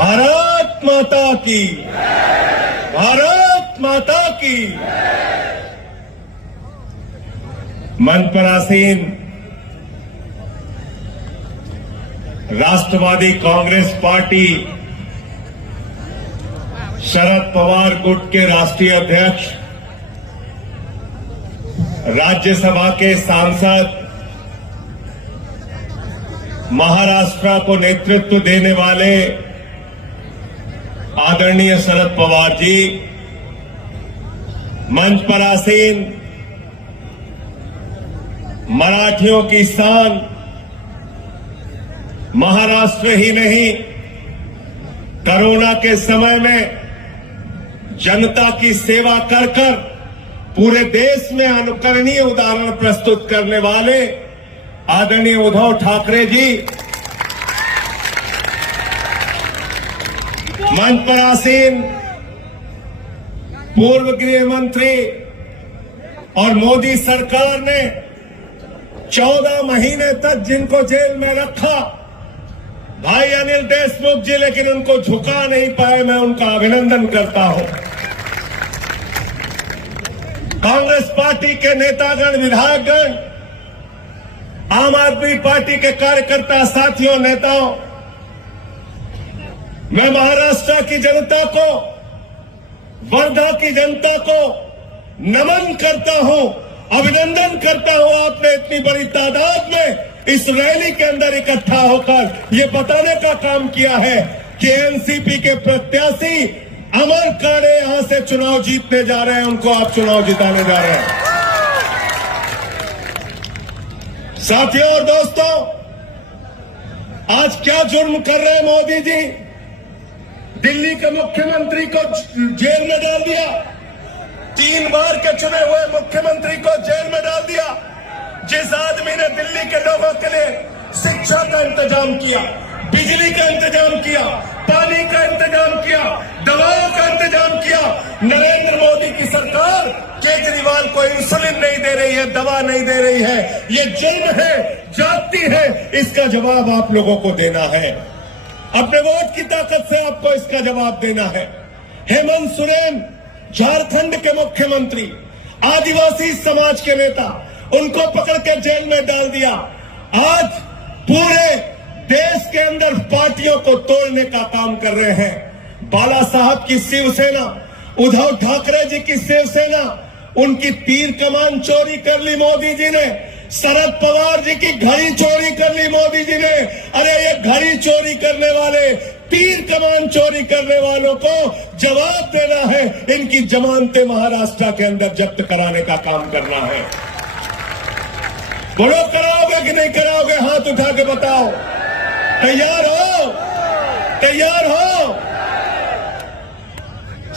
भारत माता की, भारत माता की। मंच पर आसीन राष्ट्रवादी कांग्रेस पार्टी शरद पवार गुट के राष्ट्रीय अध्यक्ष, राज्यसभा के सांसद, महाराष्ट्र को नेतृत्व देने वाले आदरणीय शरद पवार जी, मंच पर आसीन मराठियों की शान, महाराष्ट्र ही नहीं कोरोना के समय में जनता की सेवा कर कर पूरे देश में अनुकरणीय उदाहरण प्रस्तुत करने वाले आदरणीय उद्धव ठाकरे जी, मंच पर आसीन पूर्व गृह मंत्री और मोदी सरकार ने 14 महीने तक जिनको जेल में रखा, भाई अनिल देशमुख जी, लेकिन उनको झुका नहीं पाए, मैं उनका अभिनंदन करता हूं। कांग्रेस पार्टी के नेतागण, विधायकगण, आम आदमी पार्टी के कार्यकर्ता साथियों, नेताओं, मैं महाराष्ट्र की जनता को, वर्धा की जनता को नमन करता हूं, अभिनंदन करता हूं। आपने इतनी बड़ी तादाद में इस रैली के अंदर इकट्ठा होकर ये बताने का काम किया है कि एनसीपी के प्रत्याशी अमर काड़े यहां से चुनाव जीतने जा रहे हैं, उनको आप चुनाव जिताने जा रहे हैं। साथियों और दोस्तों, आज क्या जुर्म कर रहे हैं मोदी जी? दिल्ली के मुख्यमंत्री को जेल में डाल दिया, 3 बार के चुने हुए मुख्यमंत्री को जेल में डाल दिया। जिस आदमी ने दिल्ली के लोगों के लिए शिक्षा का इंतजाम किया, बिजली का इंतजाम किया, पानी का इंतजाम किया, दवाओं का इंतजाम किया, नरेंद्र मोदी की सरकार केजरीवाल को इंसुलिन नहीं दे रही है, दवा नहीं दे रही है। ये जुर्म है, जाति है, इसका जवाब आप लोगों को देना है। अपने वोट की ताकत से आपको इसका जवाब देना है। हेमंत सोरेन, झारखंड के मुख्यमंत्री, आदिवासी समाज के नेता, उनको पकड़ के जेल में डाल दिया। आज पूरे देश के अंदर पार्टियों को तोड़ने का काम कर रहे हैं। बाला साहब की शिवसेना, उद्धव ठाकरे जी की शिवसेना, उनकी तीर कमान चोरी कर ली मोदी जी ने। शरद पवार जी की घड़ी चोरी कर ली मोदी जी ने। अरे ये घड़ी चोरी करने वाले, तीर कमान चोरी करने वालों को जवाब देना है। इनकी जमानतें महाराष्ट्र के अंदर जब्त कराने का काम करना है। बोलो, कराओगे कि नहीं कराओगे? हाथ उठा के बताओ। तैयार हो? तैयार हो?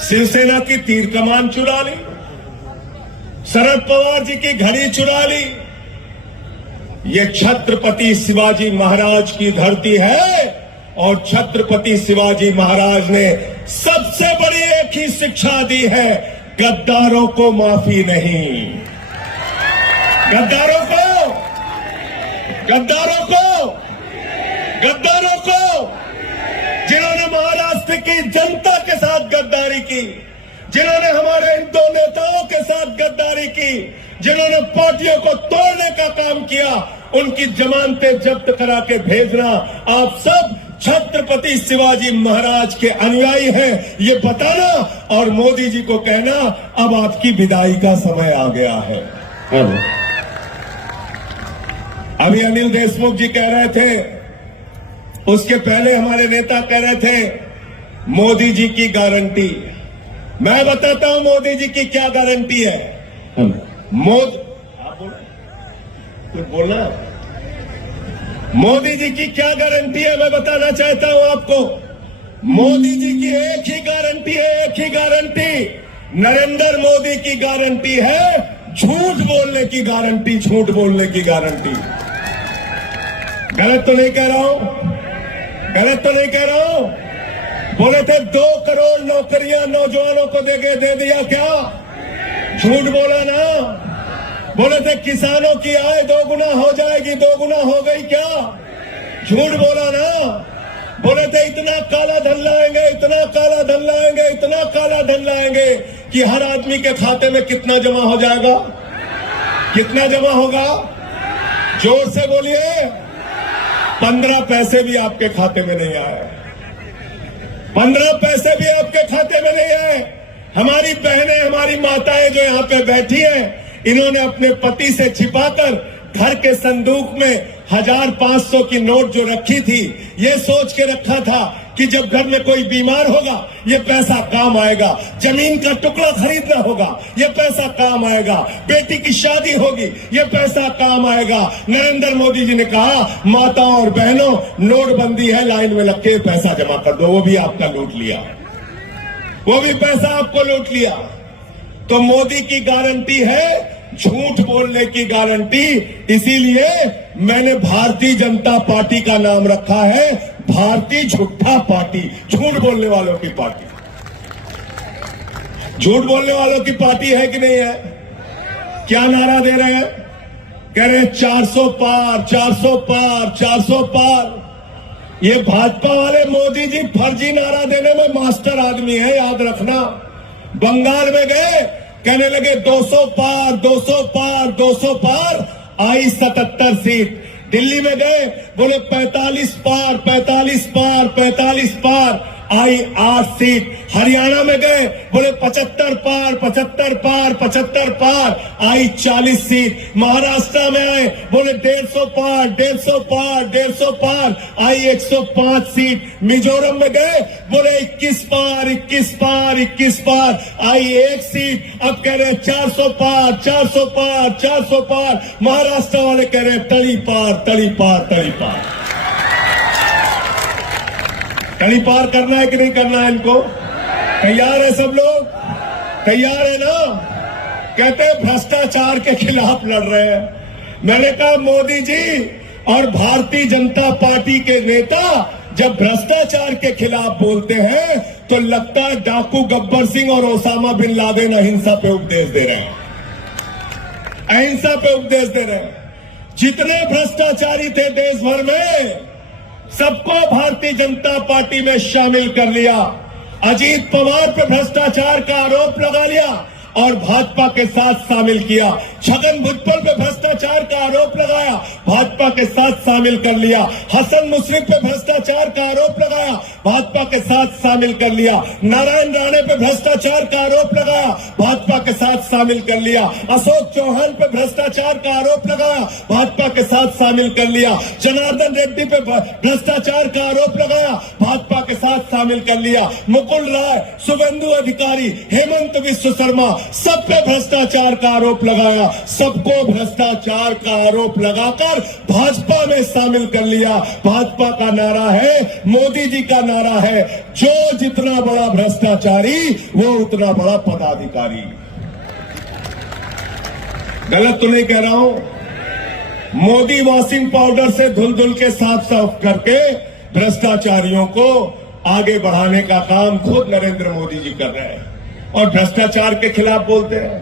शिवसेना की तीर कमान चुरा ली, शरद पवार जी की घड़ी चुरा ली। ये छत्रपति शिवाजी महाराज की धरती है और छत्रपति शिवाजी महाराज ने सबसे बड़ी एक ही शिक्षा दी है, गद्दारों को माफी नहीं। गद्दारों को, गद्दारों को, गद्दारों को, जिन्होंने महाराष्ट्र की जनता के साथ गद्दारी की, जिन्होंने हमारे हिंदू नेताओं के साथ गद्दारी की, जिन्होंने पार्टियों को तोड़ने का काम किया, उनकी जमानतें जब्त करा के भेजना। आप सब छत्रपति शिवाजी महाराज के अनुयायी हैं, ये बताना और मोदी जी को कहना अब आपकी विदाई का समय आ गया है। अभी अनिल देशमुख जी कह रहे थे, उसके पहले हमारे नेता कह रहे थे मोदी जी की गारंटी। मैं बताता हूं मोदी जी की क्या गारंटी है। आप बोलना, मोदी जी की क्या गारंटी है मैं बताना चाहता हूं आपको। मोदी जी की एक ही गारंटी है, एक ही गारंटी, नरेंद्र मोदी की गारंटी है झूठ बोलने की गारंटी, झूठ बोलने की गारंटी। गलत तो नहीं कह रहा हूं, गलत तो नहीं कह रहा हूं। बोले थे 2 करोड़ नौकरियां नौजवानों को दे दिया, क्या झूठ बोला ना? बोले थे किसानों की आय 2 गुना हो जाएगी, 2 गुना हो गई, क्या झूठ बोला ना? बोले थे इतना काला धन लाएंगे, इतना काला धन लाएंगे, इतना काला धन लाएंगे कि हर आदमी के खाते में कितना जमा हो जाएगा, कितना जमा होगा, जोर से बोलिए। 15 पैसे भी आपके खाते में नहीं आए, 15 पैसे भी आपके खाते में नहीं आए। हमारी बहनें, हमारी माताएं जो यहाँ पे बैठी हैं, इन्होंने अपने पति से छिपाकर घर के संदूक में 1500 की नोट जो रखी थी, ये सोच के रखा था कि जब घर में कोई बीमार होगा ये पैसा काम आएगा, जमीन का टुकड़ा खरीदना होगा ये पैसा काम आएगा, बेटी की शादी होगी ये पैसा काम आएगा। नरेंद्र मोदी जी ने कहा माताओं और बहनों नोटबंदी है, लाइन में लग के पैसा जमा कर दो, वो भी आपका लूट लिया, वो भी पैसा आपको लूट लिया। तो मोदी की गारंटी है झूठ बोलने की गारंटी, इसीलिए मैंने भारतीय जनता पार्टी का नाम रखा है भारतीय झूठा पार्टी, झूठ बोलने वालों की पार्टी। झूठ बोलने वालों की पार्टी है कि नहीं है? क्या नारा दे रहे हैं? कह रहे हैं 400 पार, 400 पार, 400 पार। ये भाजपा वाले मोदी जी फर्जी नारा देने में मास्टर आदमी है, याद रखना। बंगाल में गए, कहने लगे 200 पार, 200 पार, 200 पार, आई 77 सीट। दिल्ली में गए, बोले 45 पार, 45 पार, 45 पार, आई 8 सीट। हरियाणा में गए, बोले 75 पार, 75 पार, 75 पार, आई 40 सीट। महाराष्ट्र में आए, बोले 150 पार, 150 पार, 150 पार, आई 105 सीट। मिजोरम में गए, बोले 21 पार, 21 पार, 21 पार, आई 1 सीट। अब कह रहे 400 पार, 400 पार, 400 पार। महाराष्ट्र वाले कह रहे तली पार, तली पार, तली पार। तली पार करना है कि नहीं करना है इनको? तैयार है सब लोग? तैयार है ना? कहते हैं भ्रष्टाचार के खिलाफ लड़ रहे हैं। मैंने कहा मोदी जी और भारतीय जनता पार्टी के नेता जब भ्रष्टाचार के खिलाफ बोलते हैं तो लगता है डाकू गब्बर सिंह और ओसामा बिन लादेन अहिंसा पे उपदेश दे रहे हैं, अहिंसा पे उपदेश दे रहे हैं। जितने भ्रष्टाचारी थे देश भर में सबको भारतीय जनता पार्टी में शामिल कर लिया। अजीत पवार पे भ्रष्टाचार का आरोप लगा लिया और भाजपा के साथ शामिल किया। छगन भुजबल पे भ्रष्टाचार का आरोप लगाया, भाजपा के साथ शामिल कर लिया। हसन मुश्रीफ पे भ्रष्टाचार का आरोप लगाया, भाजपा के साथ शामिल कर लिया। नारायण राणे पे भ्रष्टाचार का आरोप लगाया, भाजपा के साथ शामिल कर लिया। अशोक चौहान पे भ्रष्टाचार का आरोप लगाया, भाजपा के साथ शामिल कर लिया। जनार्दन रेड्डी पे भ्रष्टाचार का आरोप लगाया, भाजपा के साथ शामिल कर लिया। मुकुल राय, शुभेंदु अधिकारी, हेमंत विश्व शर्मा, सब पे भ्रष्टाचार का आरोप लगाया। सबको भ्रष्टाचार का आरोप लगाकर भाजपा में शामिल कर लिया। भाजपा का नारा है, मोदी जी का नारा है, जो जितना बड़ा भ्रष्टाचारी वो उतना बड़ा पदाधिकारी। गलत तो नहीं कह रहा हूं। मोदी वॉशिंग पाउडर से धुल धुल के साफ साफ करके भ्रष्टाचारियों को आगे बढ़ाने का काम खुद नरेंद्र मोदी जी कर रहे हैं और भ्रष्टाचार के खिलाफ बोलते हैं।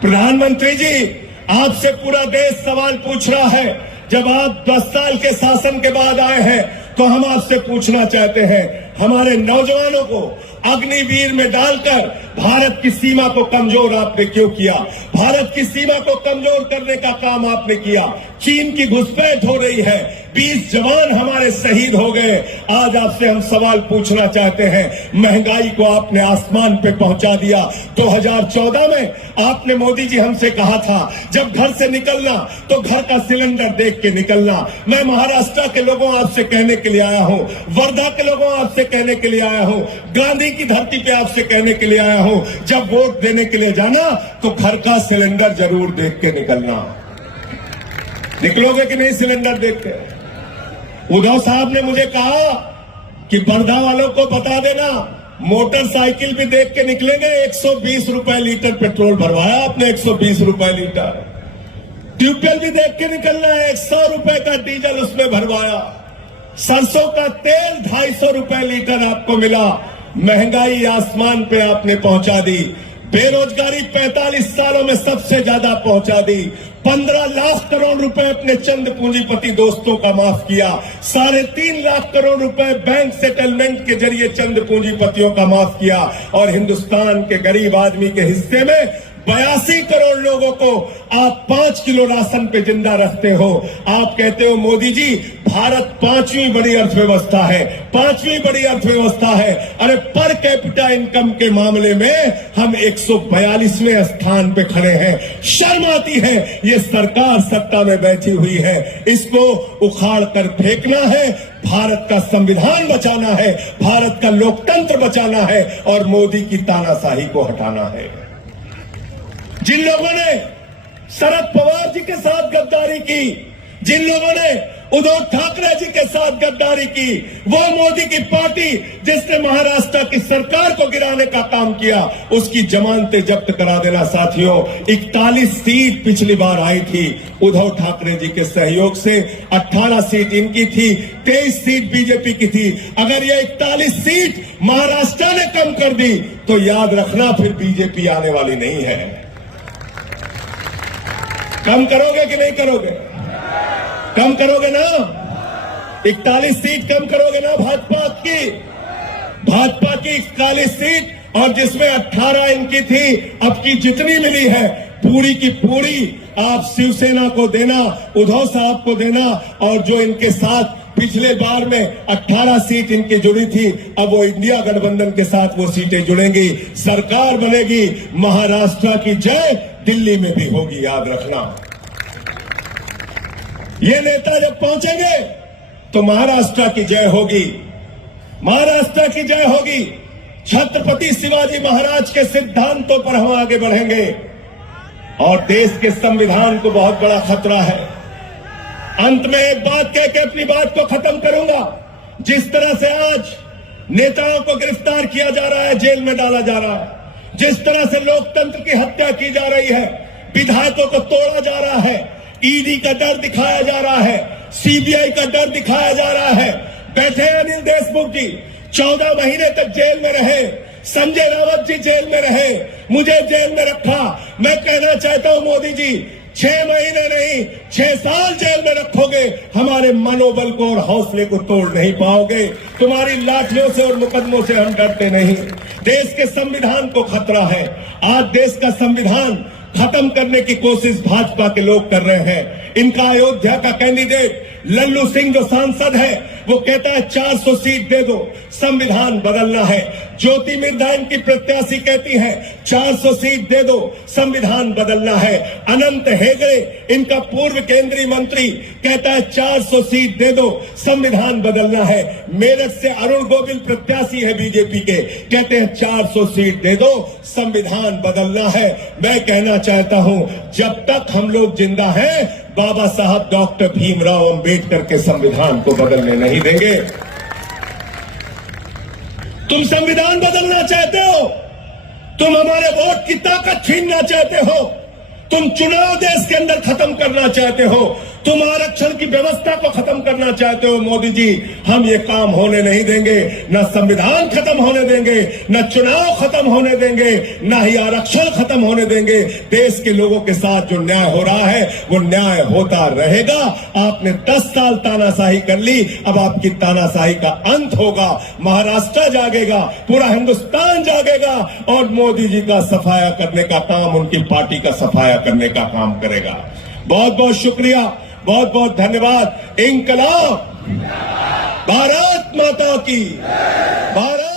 प्रधानमंत्री जी, आपसे पूरा देश सवाल पूछ रहा है। जब आप 10 साल के शासन के बाद आए हैं तो हम आपसे पूछना चाहते हैं, हमारे नौजवानों को अग्निवीर में डालकर भारत की सीमा को कमजोर आपने क्यों किया? भारत की सीमा को कमजोर करने का काम आपने किया। चीन की घुसपैठ हो रही है, 20 जवान हमारे शहीद हो गए। आज आपसे हम सवाल पूछना चाहते हैं, महंगाई को आपने आसमान पे पहुंचा दिया। 2014 में आपने मोदी जी हमसे कहा था जब घर से निकलना तो घर का सिलेंडर देख के निकलना। मैं महाराष्ट्र के लोगों आपसे कहने के लिए आया हूं, वर्धा के लोगों आपसे कहने के लिए आया हूं, गांधी की धरती पे आपसे कहने के लिए आया हूं, जब वोट देने के लिए जाना तो घर का सिलेंडर जरूर देख के निकलना। निकलोगे कि नहीं सिलेंडर देख के? उद्धव साहब ने मुझे कहा कि वर्धा वालों को बता देना, मोटरसाइकिल भी देख के निकलेंगे। 120 रुपए लीटर पेट्रोल भरवाया आपने, 120 रुपए लीटर। ट्यूबवेल भी देख के निकलना है, 100 रुपए का डीजल उसमें भरवाया। सरसों का तेल 250 रुपए लीटर आपको मिला। महंगाई आसमान पे आपने पहुंचा दी। बेरोजगारी 45 सालों में सबसे ज्यादा पहुंचा दी। 15 लाख करोड़ रुपए अपने चंद पूंजीपति दोस्तों का माफ किया। 3.5 लाख करोड़ रुपए बैंक सेटलमेंट के जरिए चंद पूंजीपतियों का माफ किया। और हिंदुस्तान के गरीब आदमी के हिस्से में 82 करोड़ लोगों को आप 5 किलो राशन पे जिंदा रखते हो। आप कहते हो मोदी जी भारत 5वीं बड़ी अर्थव्यवस्था है, 5वीं बड़ी अर्थव्यवस्था है। अरे पर कैपिटा इनकम के मामले में हम 142वें स्थान पे खड़े हैं। शर्म आती है। ये सरकार सत्ता में बैठी हुई है, इसको उखाड़ कर फेंकना है। भारत का संविधान बचाना है, भारत का लोकतंत्र बचाना है और मोदी की तानाशाही को हटाना है। जिन लोगों ने शरद पवार जी के साथ गद्दारी की, जिन लोगों ने उद्धव ठाकरे जी के साथ गद्दारी की, वो मोदी की पार्टी जिसने महाराष्ट्र की सरकार को गिराने का काम किया, उसकी जमानतें जब्त करा देना। साथियों 41 सीट पिछली बार आई थी उद्धव ठाकरे जी के सहयोग से, 18 सीट इनकी थी, 23 सीट बीजेपी की थी। अगर ये 41 सीट महाराष्ट्र ने कम कर दी तो याद रखना फिर बीजेपी आने वाली नहीं है। कम करोगे कि नहीं करोगे? कम करोगे ना? 41 सीट कम करोगे ना भाजपा की? भाजपा की 41 सीट और जिसमें 18 इनकी थी, अब की जितनी मिली है पूरी की पूरी आप शिवसेना को देना, उद्धव साहब को देना। और जो इनके साथ पिछले बार में 18 सीट इनकी जुड़ी थी, अब वो इंडिया गठबंधन के साथ वो सीटें जुड़ेंगी, सरकार बनेगी। महाराष्ट्र की जय दिल्ली में भी होगी, याद रखना। ये नेता जब पहुंचेंगे तो महाराष्ट्र की जय होगी, महाराष्ट्र की जय होगी। छत्रपति शिवाजी महाराज के सिद्धांतों पर हम आगे बढ़ेंगे और देश के संविधान को बहुत बड़ा खतरा है। अंत में एक बात कह के अपनी बात को खत्म करूंगा। जिस तरह से आज नेताओं को गिरफ्तार किया जा रहा है, जेल में डाला जा रहा है, जिस तरह से लोकतंत्र की हत्या की जा रही है, विधायकों को तोड़ा जा रहा है, ईडी का डर दिखाया जा रहा है, सीबीआई का डर दिखाया जा रहा है। बैठे अनिल देशमुख जी 14 महीने तक जेल में रहे, संजय रावत जी जेल में रहे, मुझे जेल में रखा। मैं कहना चाहता हूं मोदी जी 6 महीने नहीं 6 साल जेल में रखोगे, हमारे मनोबल को और हौसले को तोड़ नहीं पाओगे। तुम्हारी लाठियों से और मुकदमों से हम डरते नहीं। देश के संविधान को खतरा है। आज देश का संविधान खत्म करने की कोशिश भाजपा के लोग कर रहे हैं। इनका अयोध्या का कैंडिडेट लल्लू सिंह जो सांसद है, वो कहता है 400 सीट दे दो, संविधान बदलना है। ज्योति मिर्धा इनकी प्रत्याशी कहती है 400 सीट दे दो, संविधान बदलना है। अनंत हेगड़े इनका पूर्व केंद्रीय मंत्री कहता है 400 सीट दे दो, संविधान बदलना है। मेरठ से अरुण गोविल प्रत्याशी है बीजेपी के, कहते हैं 400 सीट दे दो, संविधान बदलना है। मैं कहना चाहता हूं जब तक हम लोग जिंदा हैं, बाबा साहब डॉक्टर भीमराव अंबेडकर के संविधान को बदलने नहीं देंगे। तुम संविधान बदलना चाहते हो, तुम हमारे वोट की ताकत छीनना चाहते हो, तुम चुनाव देश के अंदर खत्म करना चाहते हो, तुम आरक्षण की व्यवस्था को खत्म करना चाहते हो। मोदी जी हम ये काम होने नहीं देंगे। न संविधान खत्म होने देंगे, न चुनाव खत्म होने देंगे, न ही आरक्षण खत्म होने देंगे। देश के लोगों के साथ जो न्याय हो रहा है वो न्याय होता रहेगा। आपने 10 साल तानाशाही कर ली, अब आपकी तानाशाही का अंत होगा। महाराष्ट्र जागेगा, पूरा हिंदुस्तान जागेगा और मोदी जी का सफाया करने का काम, उनकी पार्टी का सफाया करने का काम करेगा। बहुत बहुत शुक्रिया, बहुत बहुत धन्यवाद। इंकलाब, भारत माता की, भारत।